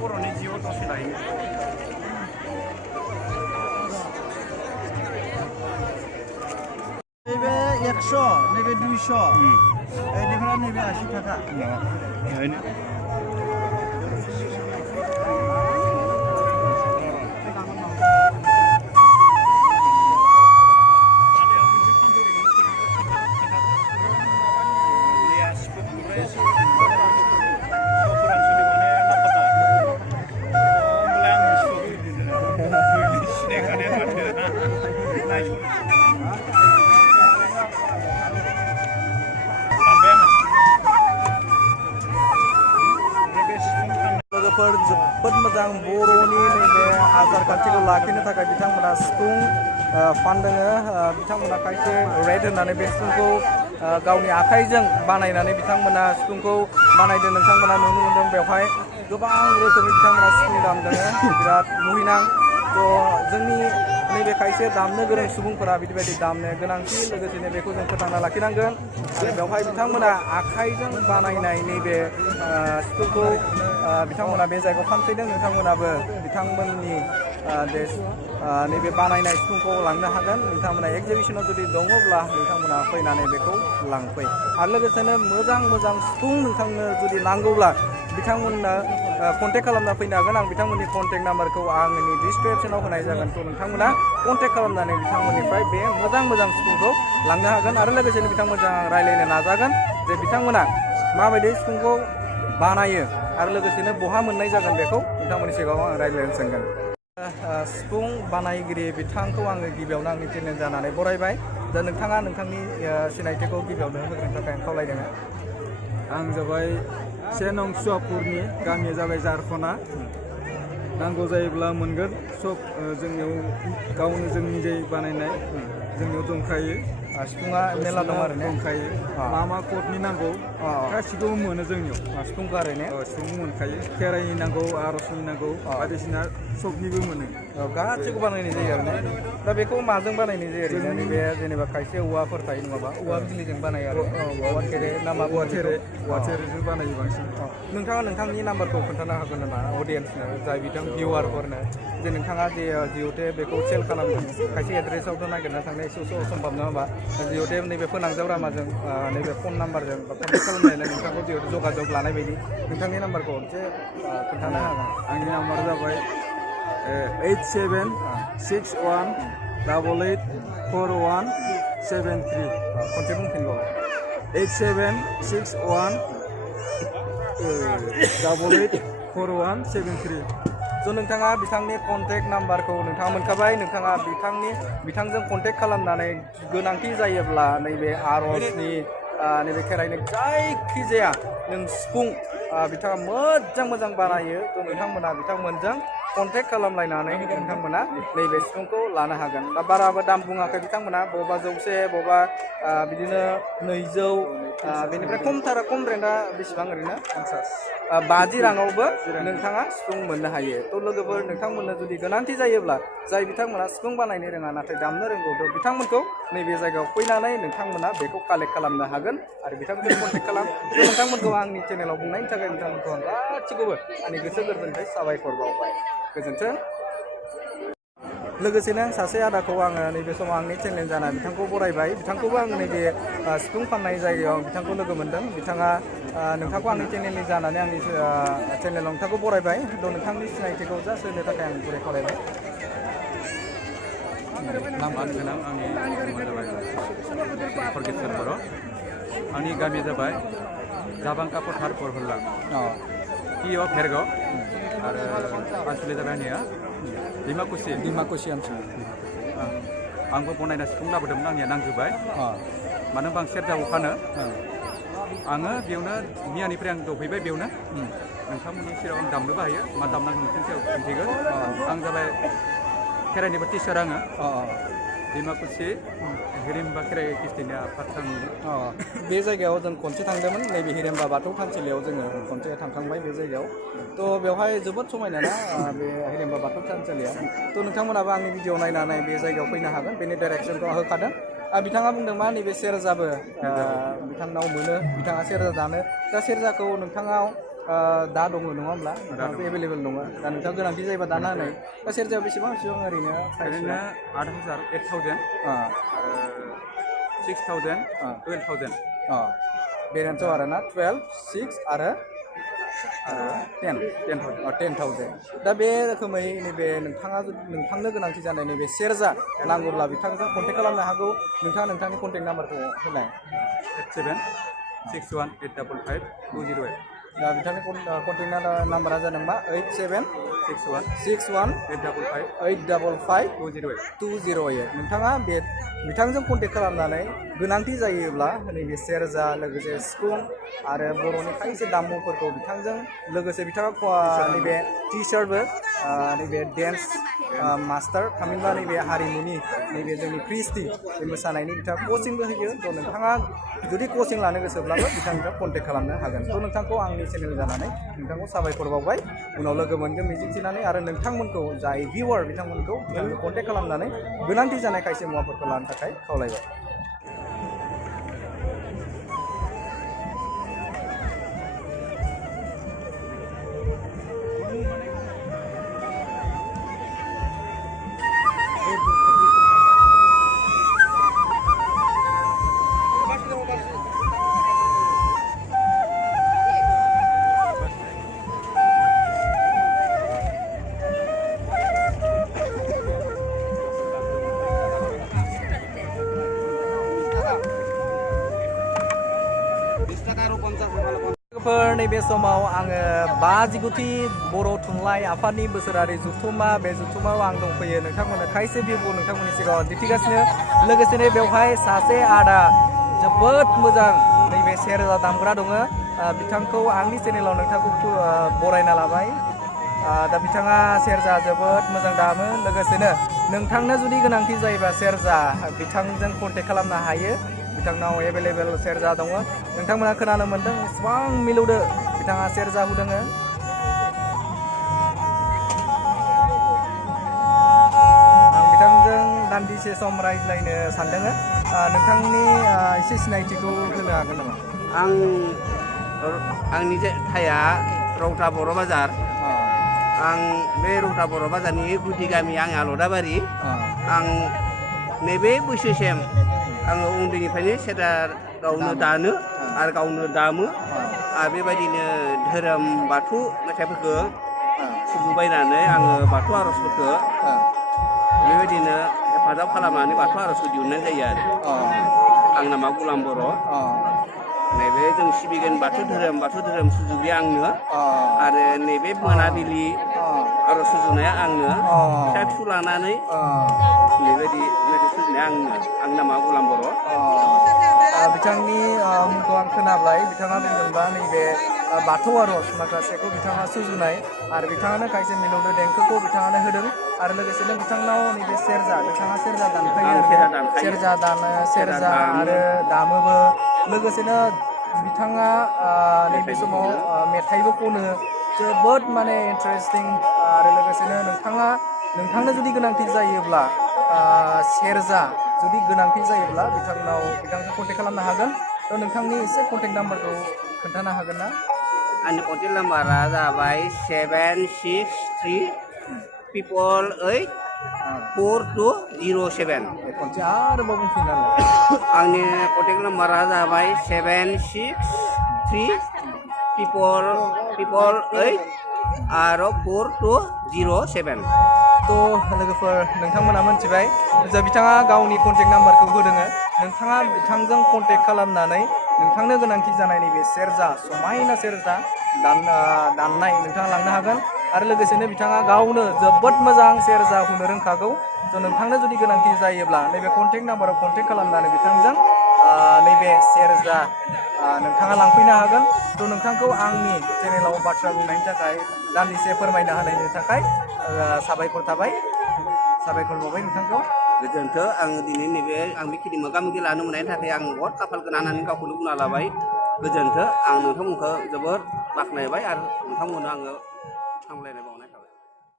बर'नि जिउ दसे लायो नैबे 100 नैबे 200 बेनिफ्राय नैबे 80 थाखा लोगोफोर जोबोद मोजां बर'नि नैबे आसार खान्थिखौ लाखिनो थाखाय बिथांमोना सिफुं फानदों बिथांमोना खायसे रेड होननानै बे सिफुंखौ गावनि आखाइजों बानायनानै बिथांमोना सिफुंखौ बानायदों नोंथांमोना नुनो मोनदों बेवहाय गोबां रोखोमनि बिथांमोना सिफुं दामदों बिराद मुहिनां तो जोंनि नैबे खायसे दामनो गोरों सुबुंफोरा बिबायदि दामनो गोनांथि लोगोसेनो बेखौ जों फोथांना लाखिनांगोन आरो बेवहाय बिथांमोना आखाइजों बानायनाय नैबे सिफुंखौ बिथांमोना बे जायगायाव फानफैदों नोंथांमोनाबो बिथांमोननि नैबे बानायनाय सिफुंखौ लांनो हागोन नोंथांमोना एक्जिबिशनाव जुदि दङब्ला नोंथांमोना फैनानै बेखौ लांफै आरो लोगोसेनो मोजां मोजां सिफुं नोंथांनो जुदि नांगौब्ला बिथांमोननो कन्टेक्ट खालामना फैनो हागोन आं बिथांमोननि कन्टेक्ट नाम्बारखौ आंनि डिसक्रिपसनाव होनाय जागोन थ' नोंथांमोना कन्टेक्ट खालामनानै बिथांमोननिफ्राय बे मोजां मोजां सिफुंखौ लांनो हागोन आरो लोगोसेनो बिथांमोनजों रायज्लायनो नाजागोन जे बिथांमोना माबायदि सिफुंखौ बानायो आरो लोगोसेनो बहा मोननाय जागोन बेखौ नोंथांमोननि सिगाङाव आं रायज्लायनो सानगोन सिफुं बानायगिरि बिथांखौ आङो गिबियावनो आंनि चेनेल जानानै बरायबाय दा नोंथाङा नोंथांनि सिनायथिखौ गिबियावनो होग्रोनो थाखाय आं खावलायदों आं जाबाय 1 नं सुवापुरनि गामिया जाबाय जारखना नांगौ जायोब्ला मोनगोन सब जोंनियाव गावनो जों निजे बानायनाय जोंनियाव दंखायो सिफुङा मेला दं आरो दंखायो मा कटनि नांगौ गासिखौबो मोनो जोंनियाव सिफुंखौ आरो ने सिफुं मोनखायो खेराइनि नांगौ आर'जनि नांगौ बायदिसिना सबनिबो मोनो गासैखौ बानायनाय जायो आरो ने दा बेखौ माजों बानायनाय जायो ओरैनो नैबे जेनेबा खायसे औवाफोर थायो नङाबा औवा बिजलिजों बानायो आरो औवा थेरे ना मा औवा थेरेजों बानायो बांसिन नोंथाङा नोंथांनि नाम्बारखौ खोन्थानो हागोन नामा अडियेन्सनो जाय बिथां भिउवारफोरनो जे नोंथाङा जे जिअ'टे बेखौ सेल खालामदों खायसे एड्रेसावथ' नागिरना थांनो एसे असम्भब नङा होमबा जिअ'टे नैबे फोनांजाब लामाजों नैबे फन नाम्बारजों बा कन्टेक्ट खालामनानै नोंथांखौ जिअ'टे जगाजग लानाय बायदि नोंथांनि नाम्बारखौ मोनसे खोन्थानो हागोन आंनि नाम्बारा जाबाय 8761884173 खनसे बुंफिनबाव 8761884173 स' नोंथाङा बिथांनि कन्टेक्ट नाम्बारखौ नोंथाङा मोनखाबाय नोंथाङा बिथांजों कन्टेक्ट खालामनानै गोनांथि जायोब्ला नैबे आर'जनि नैबे खेराइनि जायखिजाया नों सिफुं बिथाङा मोजां बानायो थ' नोंथांमोना बिथांमोनजों कन्टेक्ट खालामलायनानै नोंथांमोना नैबे सिफुंखौ लानो हागोन दा बाराबो दाम बुङाखै बिथांमोना बबा 100 बबा बिदिनो 200 बेनिफ्राय खम रेन्टआ बेसेबां ओरैनो 50 राङावबो नोंथाङा सिफुं मोननो हायो थ' लोगोफोर नोंथांमोननो जुदि गोनांथि जायोब्ला जाय बिथांमोना सिफुं बानायनो रोङा नाथाय दामनो रोंगौ थ' बिथांमोनखौ नैबे जायगायाव फैनानै नोंथांमोना बेखौ कालेक्ट खालामनो हागोन आरो बिथांमोनखौ कन्टेक्ट खालाम नोंथांमोनखौ आंनि चेनेलाव बुंनायनि थाखाय नोंथांमोनखौ आं गासिखौबो आंनि गोसो गोरबोनिफ्राय साबायखर बावबाय गोजोन्थों लोगोसेनो आं सासे आदाखौ आङो नैबे समाव आंनि चेनेल जाना बिथांखौ बरायबाय बिथांखौबो आं नैबे सिफुं फाननाय जायगायाव बिथांखौ लोगो मोन्दों बिथाङा नोंथांखौ आंनि चेनेलनि जानानै आंनि चेनेलाव नोंथांखौ बरायबाय थ' नोंथांनि सिनायथिखौ जास्ट होनो थाखाय आं गुरै खावलायबाय नाम्बार गोनां आंनि मुङा जाबाय फरगेसर बर' आंनि गामिया जाबाय जाबांका फोथार बरहल्ला पिअ भेरगाव आरो आनसलिक जाबाय आंनिया डिमाकुसि ओनसोल आंबो बनायना सिफुं लाबोदोंमोन आंनिया नांजोबबाय मानो होनबा आं सेरजाखौ फानो आङो बेयावनो मियानिफ्राय आं दौफैबाय बेयावनो नोंथांमोननि सेराव आं दामनोबो हायो मा दामनांगौ नोंथांनि सेराव खिन्थिगोन आं जाबाय खेराइनिबो टिचार आङो डिमाकुसि हिरिम्बा खेराइ खृष्टिनि आफादनि बे जायगायाव जों खनसे थांदोंमोन नैबे हिरिम्बा बाथौ थानसालियाव जोङो खनसे थांखांबाय बे जायगायाव थ' बेवहाय जोबोद समायना ना बे हिरिम्बा बाथौ थानसालिया थ' नोंथांमोनाबो आंनि भिडिअ नायनानै बे जायगायाव फैनो हागोन बेनि डाइरेक्सनखौ होखादों बिथाङा बुंदों मा नैबे सेरजाबो बिथांनाव मोनो बिथाङा सेरजा दानो दा सेरजाखौ नोंथाङा दा दङ नङा होमब्ला एभेलेबेल दङ दा नोंथाङा गोनांथि जायोबा दाना होनाय दा सेरजायाव बेसेबां ओरैनो ओरैनो 8,000 8,000 आरो 6,000 12,000 बेनोथ' आरो ना 12 6 आरो 10,000 दा बे रोखोमै नैबे नोंथांनो गोनांथि जानाय नैबे सेरजा नांगौब्ला बिथांजों कन्टेक्ट खालामनो हागौ नोंथाङा नोंथांनि कन्टेक्ट नाम्बारखौ होनाय 8761855208 दा बिथांनि कन्टेक्ट नाम्बारा जादों मा 8761855208 नोंथाङा बे बिथांजों कन्टेक्ट खालामनानै गोनांथि जायोब्ला नैबे सेरजा लोगोसे सिफुं आरो बर'नि खायसे दाममुफोरखौ बिथांजों लोगोसे बिथाङा नैबे टिचारबो नैबे डेन्स मास्टार थामहिनबा नैबे हारिमुनि नैबे जोंनि क्रिस्टि बे मोसानायनि बिथाङा कचिंबो होयो थ' नोंथाङा जुदि कचिं लानो गोसोब्लाबो बिथांजों कन्टेक्ट खालामनो हागोन थ' नोंथांखौ आंनि चेनेल जानानै नोंथांखौ साबायखर बावबाय उनाव लोगो मोनगोन मिजिंथिनानै आरो नोंथांमोनखौ जाय भिउवार बिथांमोनखौ कन्टेक्ट खालामनानै गोनांथि जानाय खायसे मुवाफोरखौ लानो थाखाय खावलायबाय नैबे समाव आङो 59थि बर' थुनलाइ आफादनि बोसोरारि जथुम्मा बे जथुम्मायाव आं दंफैयो नोंथांमोननो खायसे भिउखौ नोंथांमोननि सिगाङाव दिन्थिगासिनो लोगोसेनो बेवहाय सासे आदा जोबोद मोजां नैबे सेरजा दामग्रा दङ बिथांखौ आंनि चेनेलाव नोंथांखौ बरायना लाबाय दा बिथाङा सेरजा जोबोद मोजां दामो लोगोसेनो नोंथांनो जुदि गोनांथि जायोबा सेरजा बिथांजों कन्टेक्ट खालामनो हायो बिथांनाव एभेलेबेल सेरजा दङ नोंथांमोना खोनानो मोन्दों एसेबां मिलौदो बिथाङा सेरजा हुदों आं बिथांजों दान्दिसे सम रायज्लायनो सानदों नोंथांनि एसे सिनायथिखौ होनो हागोन नामा आंनि थाया रौता बर' बाजार आं बे रौता बर' बाजारनि गुदि गामि आं आलदाबारि आं नैबे बैसोसिम आङो उन्दैनिफ्रायनो सेरजा गावनो दानो आरो गावनो दामो आरो बेबायदिनो धोरोम बाथौ मेथाइफोरखौ सुजुबायनानै आङो बाथौ आर'जफोरखौ बेबायदिनो हेफाजाब खालामनानै बाथौ आर'जखौ दिहुननाय जायो आरो आंना मा गुलाम बर' नैबे जों सिबिगोन बाथौ धोरोम सुजुगिया आंनो आरो नैबे मोनाबिलि आर'ज सुजुनाया आंनो फिसा फिसौ लानानै बेबायदि सुजुनाया आंनि नामा गुलाम बर' बिथांनि मुंखौ आं खोनाबाय बिथाङा बुंदोंबा नैबे बाथौ आर'ज माखासेखौ बिथाङा सुजुनाय आरो बिथाङानो खायसे मिलौदो देंखोखौ बिथाङानो होदों आरो लोगोसेनो बिथांनाव नैबे सेरजा बिथाङा सेरजा दानफायो सेरजा दानो सेरजा आरो दामोबो लोगोसेनो बिथाङा नैबे समाव मेथाइबो खनो जोबोद माने इन्टारेस्टिं आरो लोगोसेनो नोंथांनो जुदि गोनांथि जायोब्ला सेरजा जुदि गोनांथि जायोब्ला बिथांखौ कन्टेक्ट खालामनो हागोन थ' नोंथांनि एसे कन्टेक्ट नाम्बारखौ खोन्थानो हागोन ना आंनि कन्टेक्ट नाम्बारा जाबाय 763884207 खनसे आरोबाव बुंफिननानै आंनि कन्टेक्ट नाम्बारा जाबाय 7638888 आरो 4207 थ' लोगोफोर नोंथांमोना मोनथिबाय जे बिथाङा गावनि कन्टेक्ट नाम्बारखौ होदों नोंथाङा बिथांजों कन्टेक्ट खालामनानै नोंथांनो गोनांथि जानाय नैबे सेरजा समायना सेरजा दाननाय नोंथाङा लांनो हागोन आरो लोगोसेनो बिथाङा गावनो जोबोद मोजां सेरजा हुनो रोंखागौ थ' नोंथांनो जुदि गोनांथि जायोब्ला नैबे कन्टेक्ट नाम्बाराव कन्टेक्ट खालामनानै बिथांजों नैबे सेरजा नोंथाङा लांफैनो हागोन थ' नोंथांखौ आंनि चेनेलाव बाथ्रा बुंनायनि थाखाय दान्दिसे फोरमायना होनायनि थाखाय साबायखर थाबाय साबायखर बावबाय नोंथांखौ गोजोन्थों आं दिनै नैबे आं बेखिनि मोगा मोगि लानो मोननायनि थाखाय आं बहुद खाफाल गोनां होननानै गावखौनो बुंना लाबाय गोजोन्थों आं नोंथांमोनखौ जोबोद बाख्नायबाय आरो नोंथांमोननो आङो हामलायनाय बावनाय